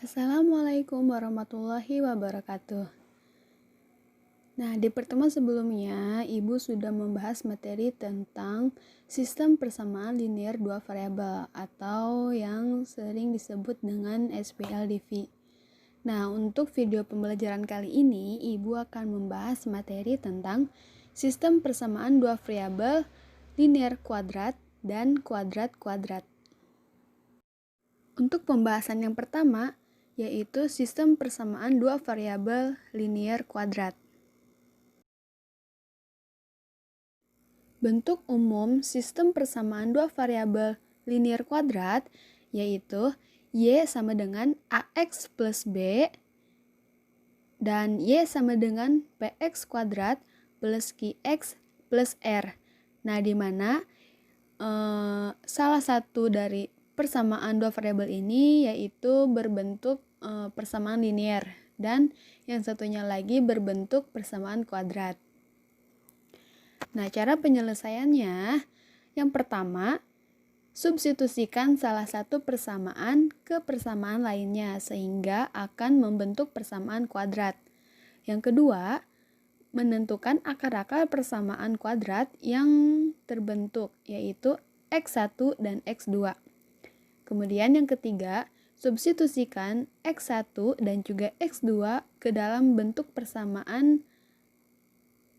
Assalamualaikum warahmatullahi wabarakatuh. Nah, di pertemuan sebelumnya, Ibu sudah membahas materi tentang sistem persamaan linear dua variabel atau yang sering disebut dengan SPLDV. Nah, untuk video pembelajaran kali ini, Ibu akan membahas materi tentang sistem persamaan dua variabel linear kuadrat dan kuadrat-kuadrat. Untuk pembahasan yang pertama, yaitu sistem persamaan dua variabel linear kuadrat. Bentuk umum sistem persamaan dua variabel linear kuadrat yaitu Y sama dengan AX plus B dan Y sama dengan PX kuadrat plus QX plus R. Nah, di mana salah satu dari persamaan dua variabel ini yaitu berbentuk persamaan linear dan yang satunya lagi berbentuk persamaan kuadrat. Nah, cara penyelesaiannya yang pertama, substitusikan salah satu persamaan ke persamaan lainnya sehingga akan membentuk persamaan kuadrat. Yang kedua, menentukan akar-akar persamaan kuadrat yang terbentuk yaitu X1 dan X2. Kemudian yang ketiga, substitusikan X1 dan juga X2 ke dalam bentuk persamaan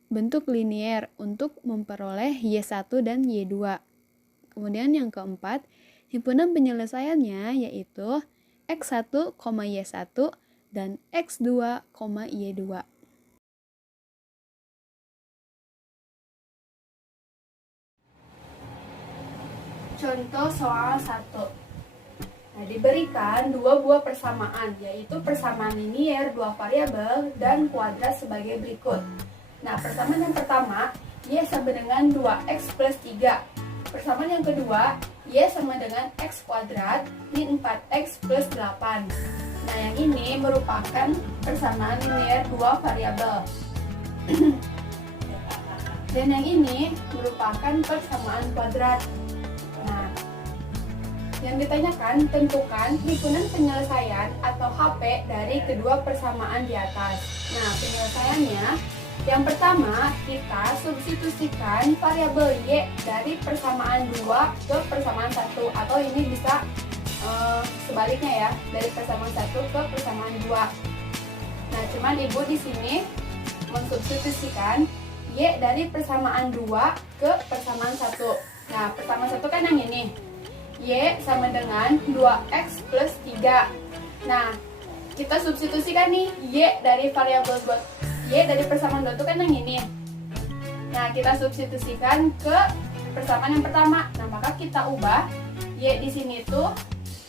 bentuk linear untuk memperoleh Y1 dan Y2. Kemudian yang keempat, himpunan penyelesaiannya yaitu X1, Y1 dan X2, Y2. Contoh soal 1. Nah, diberikan dua buah persamaan, yaitu persamaan linear dua variabel dan kuadrat sebagai berikut. Nah, persamaan yang pertama, Y sama dengan 2X plus 3. Persamaan yang kedua, Y sama dengan X kuadrat min 4X plus 8. Nah, yang ini merupakan persamaan linear dua variabel. Dan yang ini merupakan persamaan kuadrat. Nah, yang ditanyakan, tentukan himpunan penyelesaian atau HP dari kedua persamaan di atas. Nah, penyelesaiannya, yang pertama, kita substitusikan variabel Y dari persamaan 2 ke persamaan 1, atau ini bisa sebaliknya ya, dari persamaan 1 ke persamaan 2. Nah, cuman Ibu di sini mensubstitusikan Y dari persamaan 2 ke persamaan 1. Nah, persamaan 1 kan yang ini. Y sama dengan 2X plus 3. Nah, kita substitusikan nih Y dari variabel Y dari persamaan 2 itu kan yang ini. Nah, kita substitusikan ke persamaan yang pertama. Nah, maka kita ubah Y di sini tuh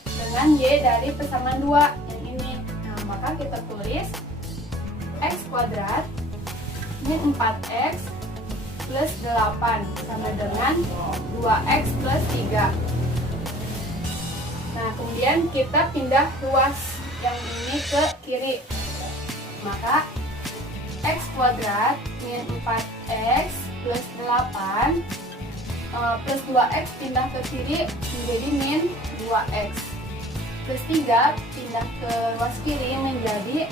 dengan Y dari persamaan 2 yang ini. Nah, maka kita tulis X kuadrat min 4X plus 8 sama dengan 2X plus 3. Nah, kemudian kita pindah ruas yang ini ke kiri. Maka X kuadrat min 4X plus 8 plus 2X pindah ke kiri menjadi min 2X plus 3 pindah ke ruas kiri menjadi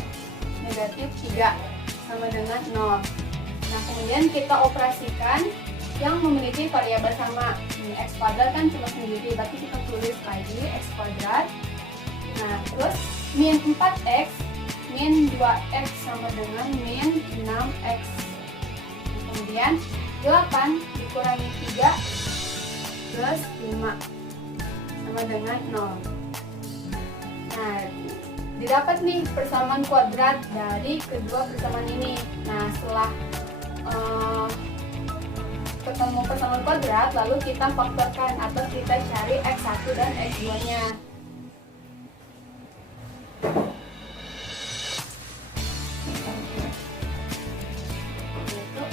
negatif 3 sama dengan 0. Nah, kemudian kita operasikan yang memiliki variabel sama. Ini X kuadrat kan cuma sendiri, berarti kita tulis lagi X kuadrat. Nah, terus min 4X min 2X sama dengan min 6X. Kemudian 8 dikurangi 3 plus 5 sama dengan 0. Nah, didapat nih persamaan kuadrat dari kedua persamaan ini. Nah, setelah ketemu persamaan kuadrat, lalu kita faktorkan atau kita cari X1 dan X2 nya.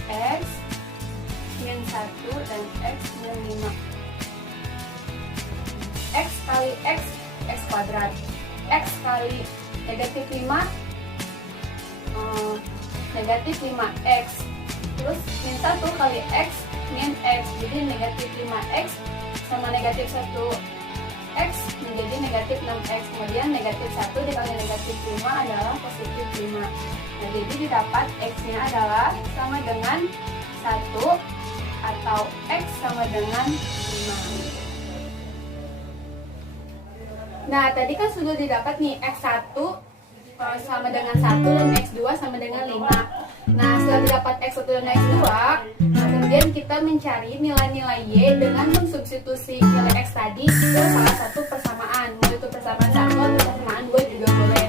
X min 1 dan X min 5. X kali X, X kuadrat. X kali negatif 5, negatif 5X. Terus min 1 kali X min X. Jadi negatif 5X sama negatif 1 X menjadi negatif 6X. Kemudian negatif 1 dikali negatif 5 adalah positif 5. Nah, jadi didapat X-nya adalah sama dengan 1 atau X sama dengan 5. Nah, tadi kan sudah didapat nih X1 sama dengan 1 dan X2 sama dengan 5. Nah, setelah didapat X1 dan X2, kemudian kita mencari nilai-nilai Y dengan mensubstitusi nilai X tadi ke salah satu persamaan. Mau itu persamaan 1 atau persamaan 2 juga boleh.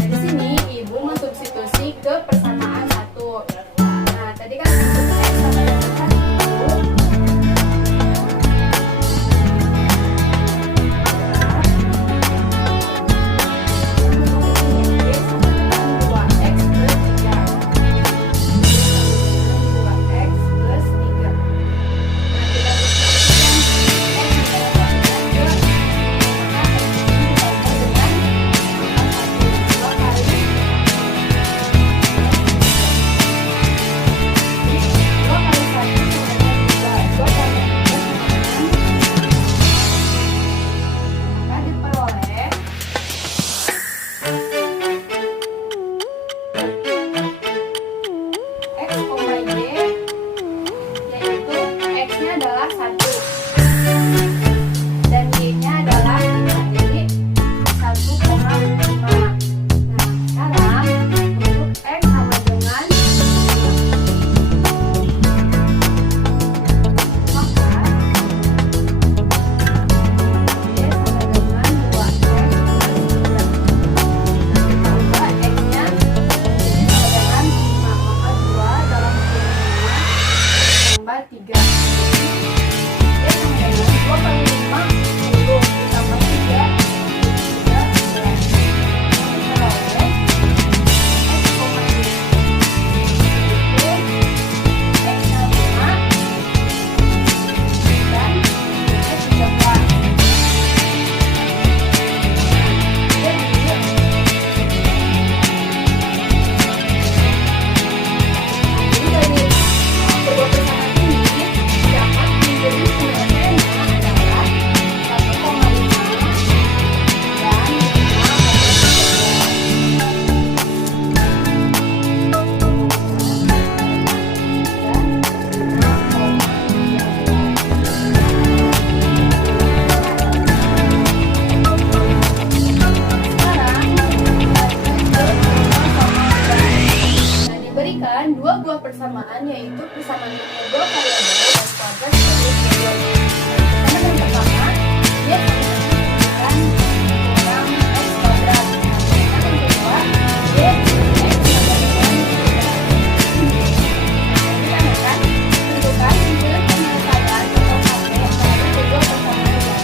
Nah, di sini Ibu mensubstitusi ke persamaan 1. Nah, tadi kan X sama dengan 1. Persamaan yaitu persamaan kedua variabel dan kuadrat sebagai variabel. Persamaan yang pertama dia akan kurang X kuadrat. Persamaan yang kedua dia X sama dengan kita akan tentukan himpunan penyelesaian atau HP dari kedua persamaan yang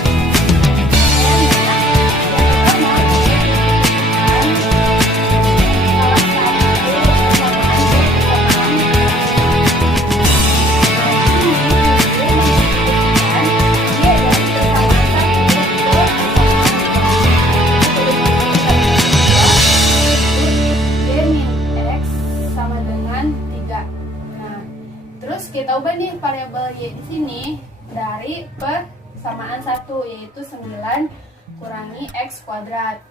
kita ubah nih variabel Y di sini dari persamaan 1 yaitu 9 kurangi X kuadrat.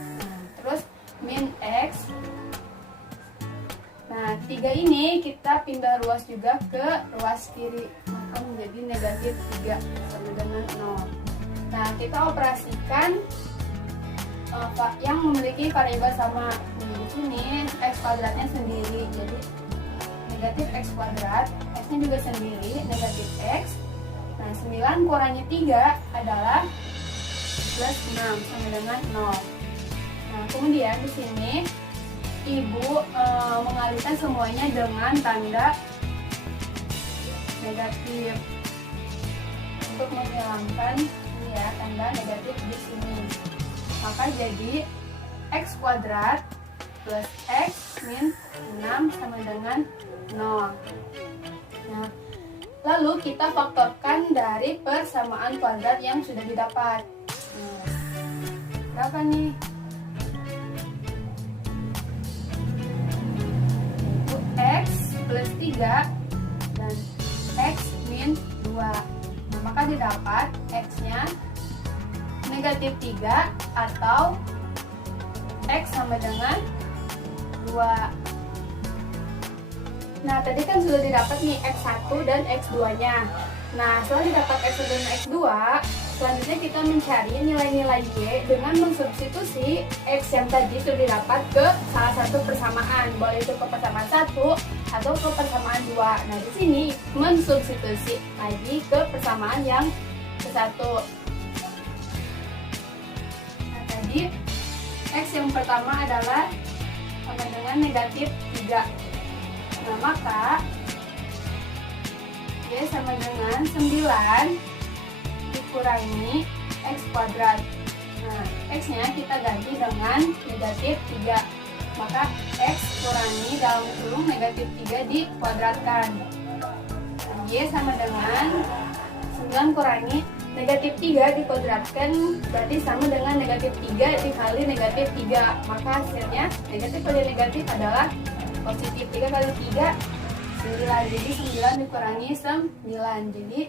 Nah, terus min X. Nah, 3 ini kita pindah ruas juga ke ruas kiri, maka menjadi negatif 3 sama dengan 0. Nah, kita operasikan yang memiliki variabel sama. Di sini X kuadratnya sendiri, jadi negatif X kuadrat, X-nya juga sendiri, negatif X. Nah, 9 kurangi 3 adalah plus 6 sama dengan 0. Nah, kemudian di sini Ibu mengalihkan semuanya dengan tanda negatif untuk menghilangkan ini ya, tanda negatif di sini. Maka jadi X kuadrat plus X min 6 sama dengan 0. Nah, lalu kita faktorkan dari persamaan kuadrat yang sudah didapat. Nah, berapa nih? Itu X plus 3 dan X min 2. maka didapat X-nya negatif 3 atau X sama dengan 2. Nah, tadi kan sudah didapat nih X1 dan X2 nya. Nah, setelah didapat X1 dan X2, selanjutnya kita mencari nilai-nilai Y dengan mensubstitusi X yang tadi sudah didapat ke salah satu persamaan, boleh itu ke persamaan 1 atau ke persamaan 2. Nah, di sini mensubstitusi lagi ke persamaan yang ke-1. Nah, tadi X yang pertama adalah sama dengan negatif 3. Nah, maka Y sama dengan 9 dikurangi X kuadrat. Nah, X-nya kita ganti dengan negatif 3. Maka X kurangi dalam kurung negatif 3 dikuadratkan. Nah, Y sama dengan 9 kurangi negatif 3 dikuadratkan berarti sama dengan negatif 3 dikali negatif 3. Maka hasilnya negatif kali negatif adalah positif. 3 kali 3 9. Jadi 9 dikurangi 9. Jadi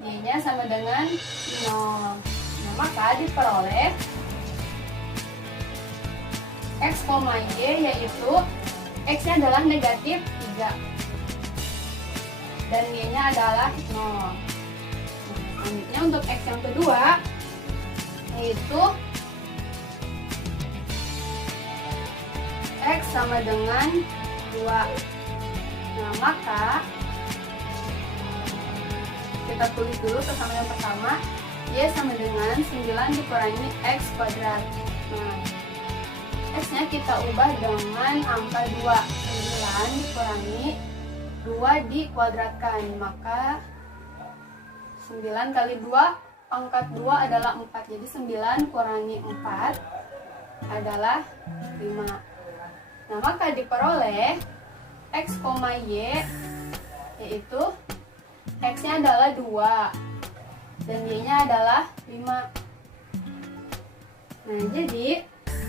Y-nya sama dengan 0. Nah, maka diperoleh X, Y yaitu X-nya adalah negatif 3 dan Y-nya adalah 0. Selanjutnya untuk X yang kedua yaitu X sama dengan 2. Nah, maka kita tulis dulu persamaan yang pertama, Y sama dengan 9 dikurangi X kuadrat. Nah, X-nya kita ubah dengan angka 2. 9 dikurangi 2 dikuadratkan. Maka 9 kali 2, angka 2 adalah 4. Jadi 9 kurangi 4 adalah 5. Nah, maka diperoleh X, Y yaitu X-nya adalah 2 dan Y-nya adalah 5. Nah, jadi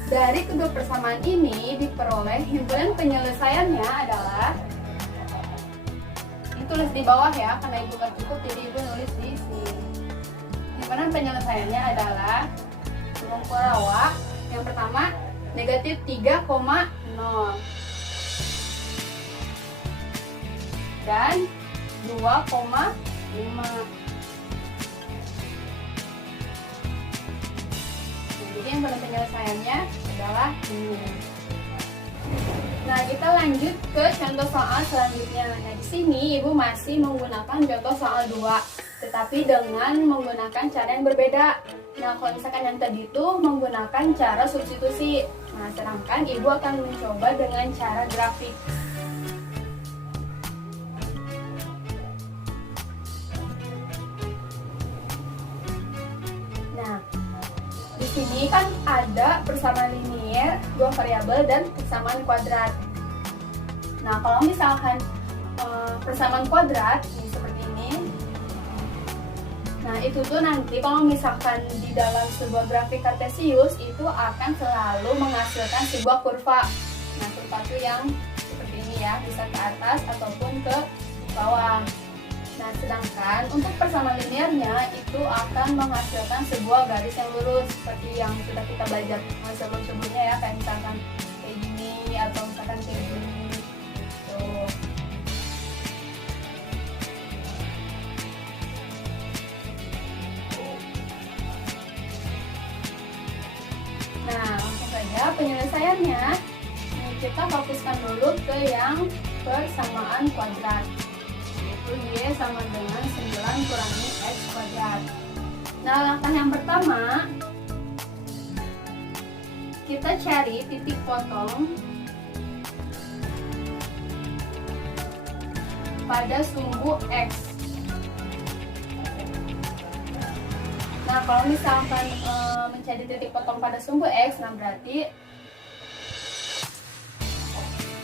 dari kedua persamaan ini diperoleh himpunan penyelesaiannya adalah, ini tulis di bawah ya, karena ibu gak cukup jadi ibu nulis di sini. Himpunan penyelesaiannya adalah Longkorawa yang pertama negatif 3,0 dan 2,5. Jadi yang penyelesaiannya adalah ini. Nah, kita lanjut ke contoh soal selanjutnya. Nah, di sini ibu masih menggunakan contoh soal 2, tetapi dengan menggunakan cara yang berbeda. Nah, kalau misalkan yang tadi itu menggunakan cara substitusi. Nah, sedangkan ibu akan mencoba dengan cara grafik. Sini kan ada persamaan linier, 2 variabel dan persamaan kuadrat. Nah, kalau misalkan persamaan kuadrat ini seperti ini, nah itu tuh nanti kalau misalkan di dalam sebuah grafik kartesius itu akan selalu menghasilkan sebuah kurva. Nah, kurva itu yang seperti ini ya, bisa ke atas ataupun ke bawah. Nah, sedangkan untuk persamaan linearnya itu akan menghasilkan sebuah garis yang lurus seperti yang sudah kita belajar sebelum-sebelumnya ya, kayak misalkan kayak gini atau misalkan kayak gini. Tuh. Nah, langsung saja penyelesaiannya. Kita fokuskan dulu ke yang persamaan kuadrat. Y sama dengan 9 kurangi X kuadrat. Nah, langkah yang pertama kita cari titik potong pada sumbu X. Nah, kalau misalkan mencari titik potong pada sumbu X, nah berarti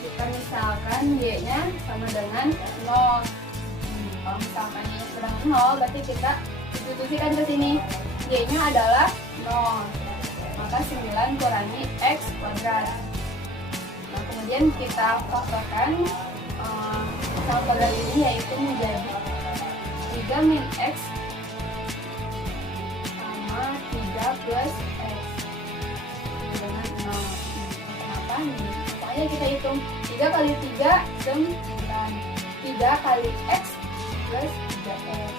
kita misalkan Y-nya sama dengan 0. Kalau misalkan Y sedang 0, berarti kita substitusikan ke sini. Y-nya adalah 0. Maka 9 kurangi X kuadrat. Nah, kemudian kita faktorkan sama kuadrat ini, yaitu menjadi 3 min X kita hitung 3 kali 3 9. 3 kali X plus 3X.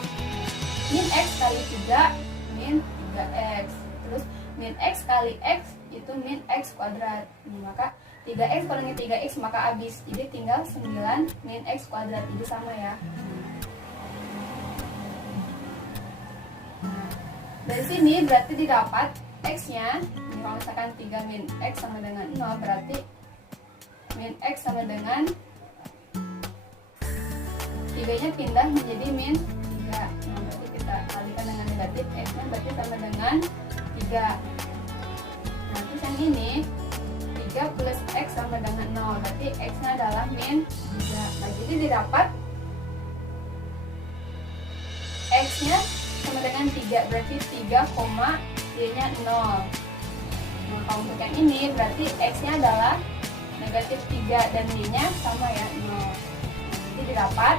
Min X kali 3 min 3X. Terus min X kali X itu min X kuadrat. Maka 3X kurangi 3X maka habis. Jadi tinggal 9 min X kuadrat. Jadi sama ya. Nah, dari sini berarti didapat X-nya. Kalau misalkan 3 min X sama dengan 0 berarti min X sama dengan 3-nya pindah menjadi min 3. Nah, berarti kita kalikan dengan negatif X-nya berarti sama dengan 3. Nah, terus yang ini 3 plus X sama dengan 0 berarti X-nya adalah min 3. Nah, jadi didapat X-nya sama dengan 3 berarti 3, Y-nya 0. Nah, kalau untuk yang ini berarti X-nya adalah negatif 3 dan Y-nya sama ya 0. Jadi didapat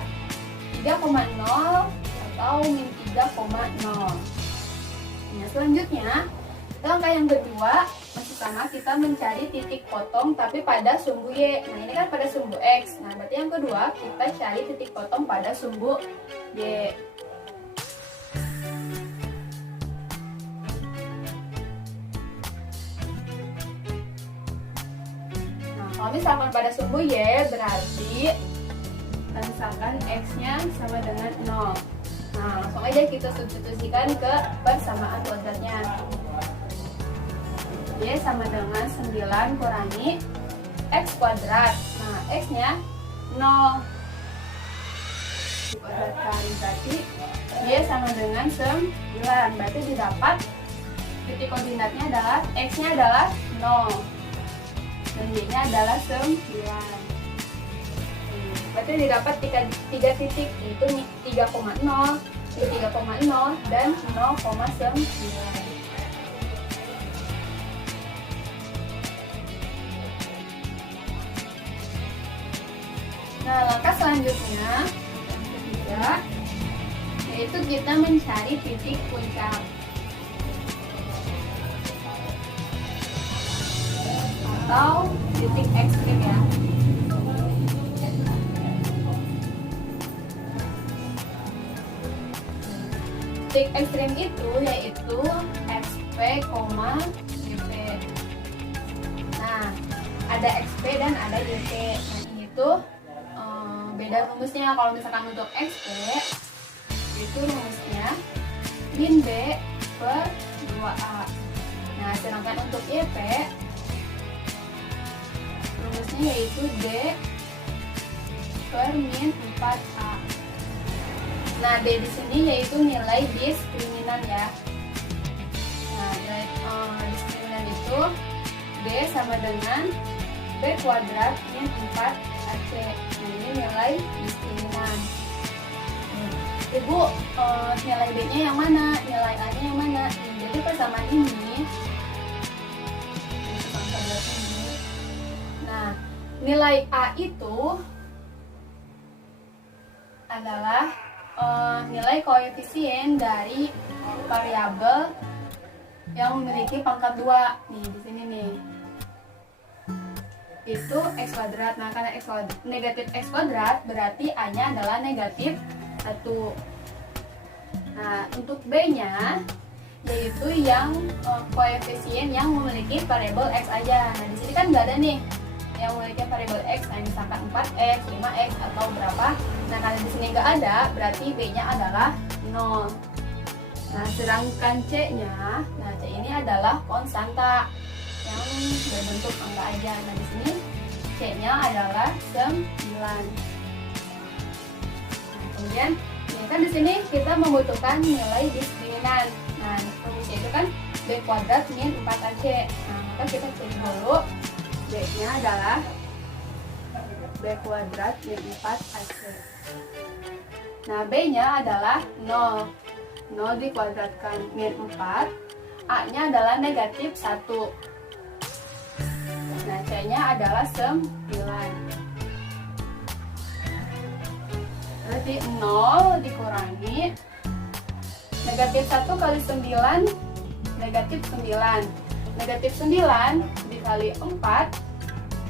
3,0 atau min 3,0. Nah, selanjutnya langkah yang kedua masih sama, kita mencari titik potong tapi pada sumbu Y. Nah, ini kan pada sumbu X. Nah, berarti yang kedua kita cari titik potong pada sumbu Y. Kalau misalkan pada sumbu Y berarti misalkan X-nya sama dengan 0. Nah, langsung aja kita substitusikan ke persamaan kuadratnya. Y sama dengan 9 kurangi X kuadrat. Nah, X-nya 0. Dikuadratkan berarti Y sama dengan 9. Berarti didapat titik koordinatnya adalah X-nya adalah 0. Dan Y-nya adalah 9. Berarti didapat 3 titik, yaitu 3,0, 3,0 dan 0,9. Nah, langkah selanjutnya yang ketiga yaitu kita mencari titik puncak atau titik ekstrim ya. Titik ekstrim itu yaitu XP, YP. Nah, ada XP dan ada YP. Nah, ini tuh beda rumusnya. Kalau misalkan untuk XP itu rumusnya min B per 2A. Nah, sedangkan untuk YP rumusnya yaitu D per min 4A. Nah, D di sini yaitu nilai diskriminan ya. Nah, diskriminan itu D sama dengan B kuadrat min 4AC. Nah, ini nilai diskriminan. Ibu, nilai B-nya yang mana? Nilai A-nya yang mana? Jadi persamaan ini. Nah, nilai A itu adalah nilai koefisien dari variabel yang memiliki pangkat 2. Nih, di sini nih. Itu X kuadrat. Nah, karena negatif X kuadrat berarti A-nya adalah negatif 1. Nah, untuk B-nya yaitu yang koefisien yang memiliki variabel X aja. Nah, di sini kan nggak ada nih yang memiliki variabel X. Nah, misalkan 4X, 5X atau berapa. Nah, karena di sini nggak ada, berarti B-nya adalah 0. Nah, sedangkan C-nya, nah C ini adalah konstanta yang berbentuk angka aja. Nah, di sini C-nya adalah 9. Nah, kemudian ini kan di sini kita membutuhkan nilai diskriminan. Nah, rumusnya itu kan B kuadrat min 4AC. Nah, maka kita cari dulu B-nya adalah B kuadrat min 4AC. Nah, B-nya adalah 0. 0 dikuadratkan min 4. A-nya adalah negatif 1. Nah, C-nya adalah 9. Berarti 0 dikurangi negatif 1 kali 9, negatif 9. Negatif 9 dikali 4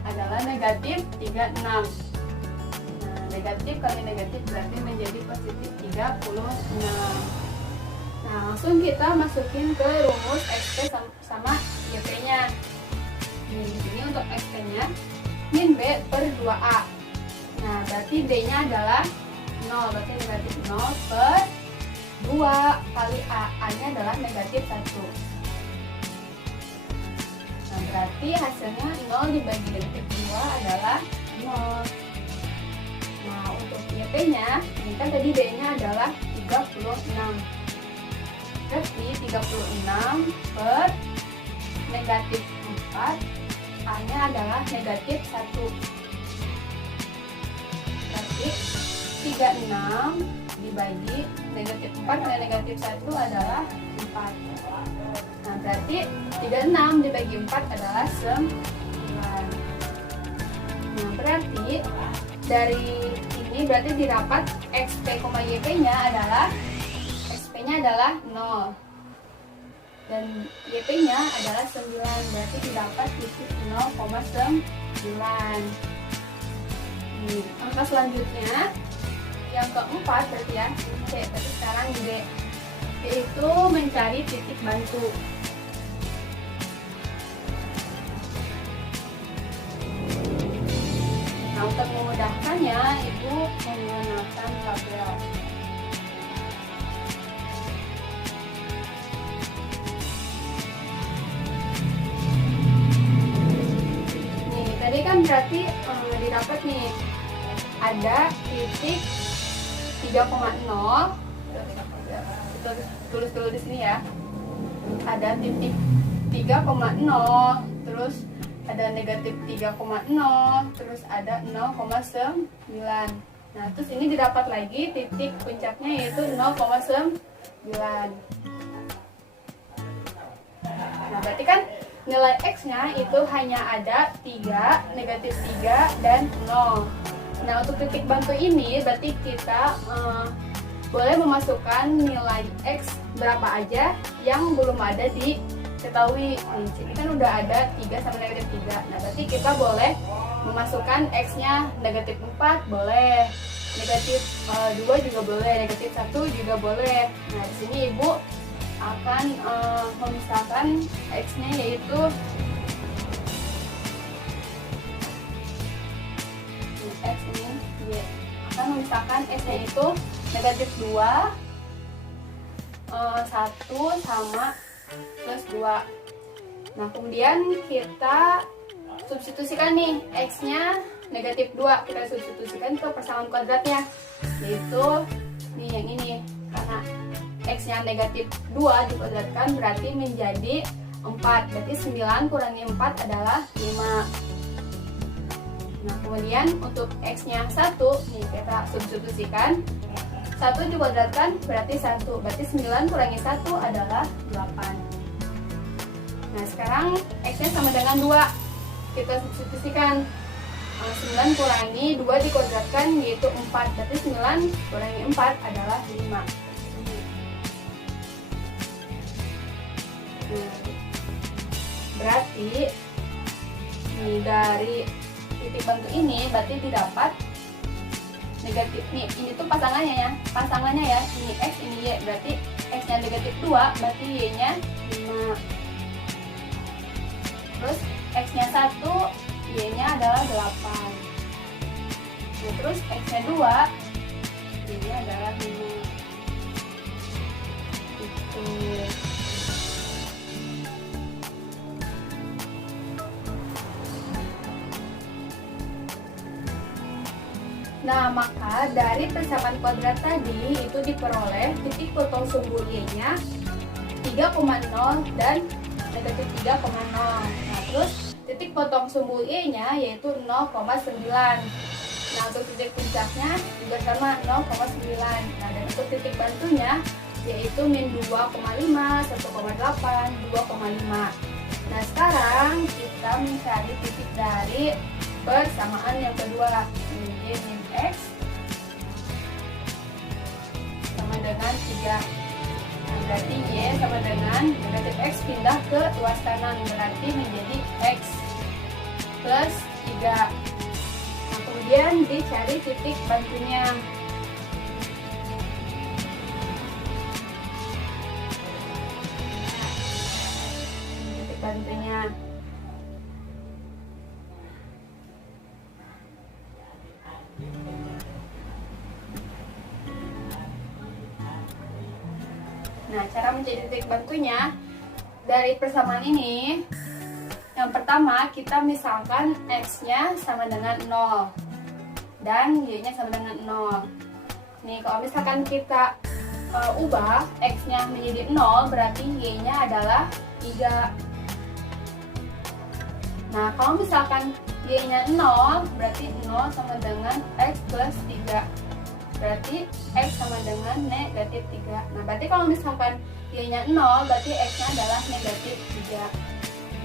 adalah negatif 36. Nah, negatif kali negatif berarti menjadi positif 36. Nah, langsung kita masukin ke rumus XP sama YP-nya. Di sini untuk XP-nya min B per 2A. Nah, berarti B-nya adalah 0, berarti negatif 0 per 2 kali A. A-nya adalah negatif 1. Nah, berarti hasilnya 0 dibagi negatif 2 adalah 0. Nah, untuk YP-nya, ini kan tadi B-nya adalah 36. Berarti 36 per negatif 4, A-nya adalah negatif 1. Berarti 36 dibagi negatif 4 kali negatif 1 adalah 4. Nah, berarti 36 dibagi 4 adalah 9. Nah, berarti dari ini berarti didapat XP, YP-nya adalah XP-nya adalah 0 dan YP-nya adalah 9, berarti didapat titik 0,9. Angka selanjutnya yang keempat berarti ya C, tapi sekarang D, yaitu mencari titik bantu. Nah, untuk memudahkannya Ibu menggunakan tabel. Nih, tadi kan berarti didapat nih ada titik 3,0. Kita tulis dulu di sini ya. Ada titik 3,0, terus ada negatif 3,0, terus ada 0,9. Nah, terus ini didapat lagi titik puncaknya yaitu 0,9. Nah, berarti kan nilai X-nya itu hanya ada 3, negatif 3, dan 0. Nah, untuk titik bantu ini berarti kita boleh memasukkan nilai X berapa aja yang belum ada diketahui. Di sini kan udah ada 3 sama negatif 3. Nah, berarti kita boleh memasukkan X-nya negatif 4 boleh, negatif 2 juga boleh, negatif 1 juga boleh. Nah, di sini Ibu akan memisahkan X-nya yaitu X ini Y. Akan memisahkan X-nya itu negatif 2, 1 sama plus 2. Nah, kemudian kita substitusikan nih X-nya negatif 2, kita substitusikan ke persamaan kuadratnya, yaitu nih yang ini. Karena X-nya negatif 2 dikuadratkan berarti menjadi 4, berarti 9 kurangi 4 adalah 5. Nah, kemudian untuk X-nya 1 nih kita substitusikan, 1 dikuadratkan berarti 1, berarti 9 kurangi 1 adalah 8. Nah, sekarang X-nya sama dengan 2, kita substitusikan, 9 kurangi 2 dikuadratkan yaitu 4, berarti 9 kurangi 4 adalah 5. Nah, berarti nih, dari titik bantu ini berarti didapat negatif nih, ini tuh pasangannya ya, ini X ini Y, berarti X nya negatif 2 berarti Y nya 5, terus X nya 1 Y nya adalah 8. Nah, terus X nya 2 Y nya adalah 5 gitu. Nah, maka dari persamaan kuadrat tadi itu diperoleh titik potong sumbu Y-nya 3,0 dan negatif 3,0. Nah, terus titik potong sumbu Y-nya yaitu 0,9. Nah, untuk titik puncaknya juga sama 0,9. Nah, dan untuk titik bantunya yaitu min 2,5, 1,8, 2,5. Nah, sekarang kita mencari titik dari persamaan yang kedua, Y min X sama dengan 3. Nah, berarti Y sama dengan negatif X pindah ke luas kanan, berarti menjadi X plus 3. Nah, kemudian dicari titik bantunya. Titik bantunya. Nah, cara mencari titik bantunya dari persamaan ini, yang pertama kita misalkan X-nya sama dengan 0 dan Y-nya sama dengan 0. Nih, kalau misalkan kita ubah X-nya menjadi 0, berarti Y-nya adalah 3. Nah, kalau misalkan Y-nya 0, berarti 0 sama dengan X plus 3. Berarti X sama dengan negatif 3. Nah, berarti kalau misalkan Y-nya 0, berarti X-nya adalah negatif 3.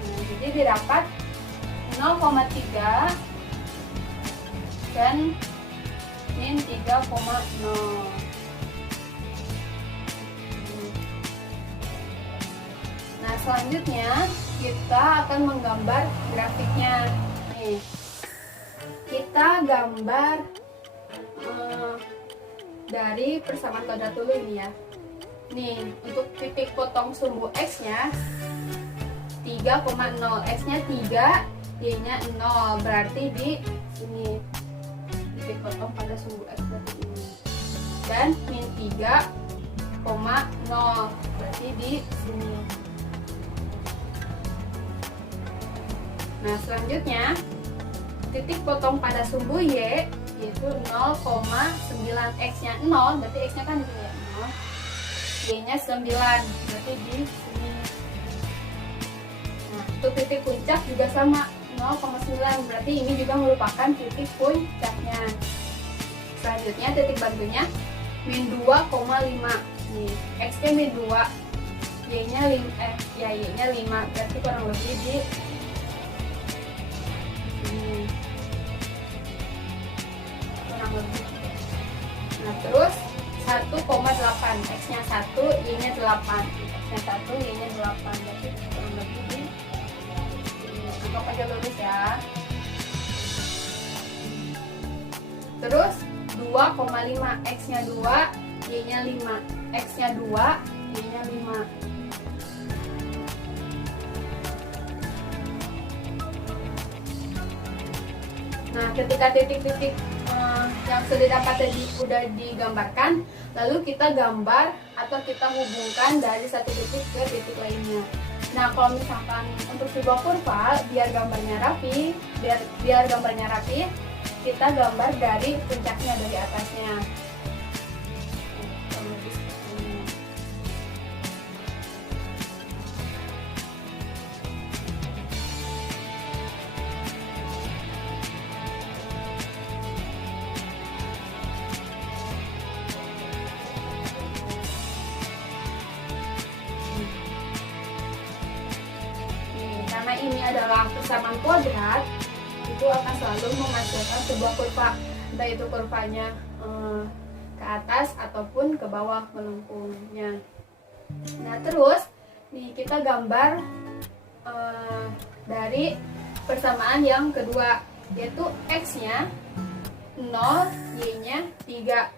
Nah, jadi didapat 0,3 dan min 3,0. Nah, selanjutnya kita akan menggambar grafiknya. Nih, kita gambar dari persamaan kuadrat dulu ini ya. Nih, untuk titik potong sumbu X-nya 3,0. X-nya 3, Y-nya 0. Berarti di sini titik potong pada sumbu X berarti ini. Dan min 3,0. Berarti di sini. Nah, selanjutnya titik potong pada sumbu Y yaitu 0,9. X-nya 0, berarti X-nya kan di sini ya, 0. Y-nya 9, berarti di sini. Nah, untuk titik puncak juga sama, 0,9, berarti ini juga merupakan titik puncaknya. Selanjutnya titik bantunya min 2,5. Nih, X-nya min 2, Y-nya 5, berarti kurang lebih di sini. Nah, terus 1,8. X-nya 1, Y-nya 8. X-nya 1, Y-nya 8. Berarti kurang lebih di anggap aja lurus ya. Terus 2,5. X-nya 2, Y-nya 5. X-nya 2, Y-nya 5. Nah, ketika titik-titik yang sudah dapat tadi udah digambarkan, lalu kita gambar atau kita hubungkan dari satu titik ke titik lainnya. Nah, kalau misalkan untuk sebuah kurva, biar gambarnya rapi, kita gambar dari puncaknya, dari atasnya. Karena ini adalah persamaan kuadrat, itu akan selalu menghasilkan sebuah kurva, entah itu kurvanya ke atas ataupun ke bawah melengkungnya. Nah, terus nih kita gambar dari persamaan yang kedua, yaitu X-nya 0, Y-nya 3.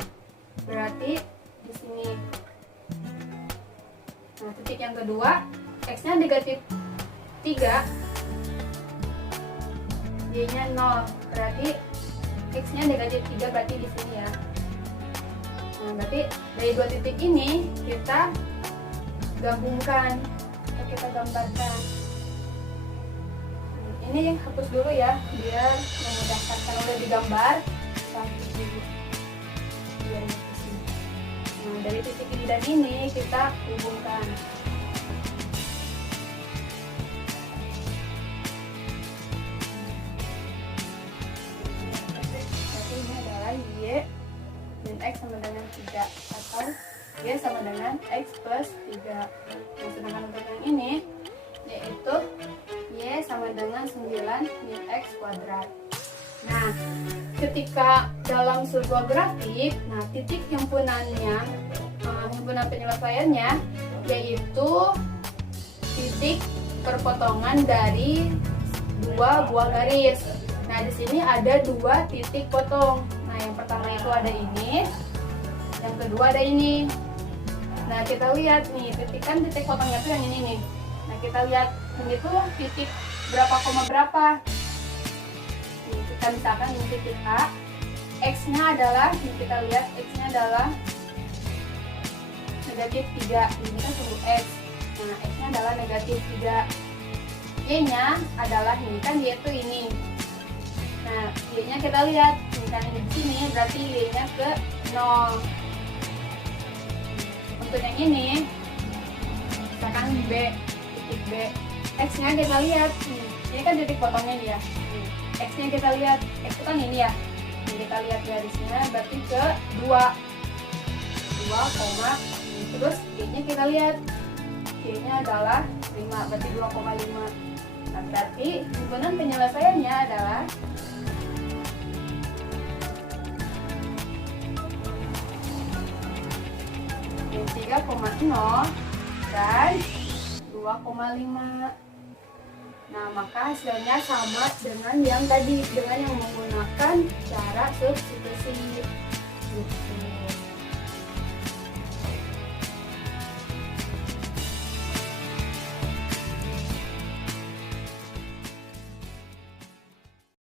Berarti di sini. Nah, titik yang kedua, X-nya negatif 3, Y-nya 0, berarti X-nya negatif 3, berarti di sini ya. Nah, berarti dari dua titik ini kita gabungkan atau kita gambarkan. Ini yang hapus dulu ya, biar memudahkan. Kalau udah digambar, hapus dulu. Biar ini. Nah, dari titik ini dan ini kita hubungkan. Y dan X sama dengan 3 atau Y sama dengan X plus 3. Nah, sedangkan untuk yang ini yaitu Y sama dengan 9 min X kuadrat. Nah, ketika dalam sebuah grafik, nah titik himpunannya, himpunan penyelesaiannya yaitu titik perpotongan dari dua buah garis. Nah, Nah, di sini ada 2 titik potong. Nah, yang pertama itu ada ini, yang kedua ada ini. Nah, kita lihat nih, titik potongnya tuh yang ini nih. Nah, kita lihat ini tuh titik berapa koma berapa. Nih, kita misalkan ini titik A, X-nya adalah, nih kita lihat X-nya adalah negatif 3. Ini kan sumbu X. Nah, X-nya adalah negatif 3. Y-nya adalah ini kan yaitu ini. Nah, Y-nya kita lihat, ini kan di sini berarti Y-nya ke 0. Untuk yang ini, misalkan B, titik B, X-nya kita lihat, ini kan titik potongnya dia. X-nya kita lihat, X itu kan ini ya. Ini kita lihat garisnya berarti ke 2, terus Y-nya kita lihat, Y-nya adalah 5, berarti 2,5. Nah, berarti himpunan penyelesaiannya adalah yang 3,0 dan 2,5. Nah, maka hasilnya sama dengan yang tadi, dengan yang menggunakan cara substitusi.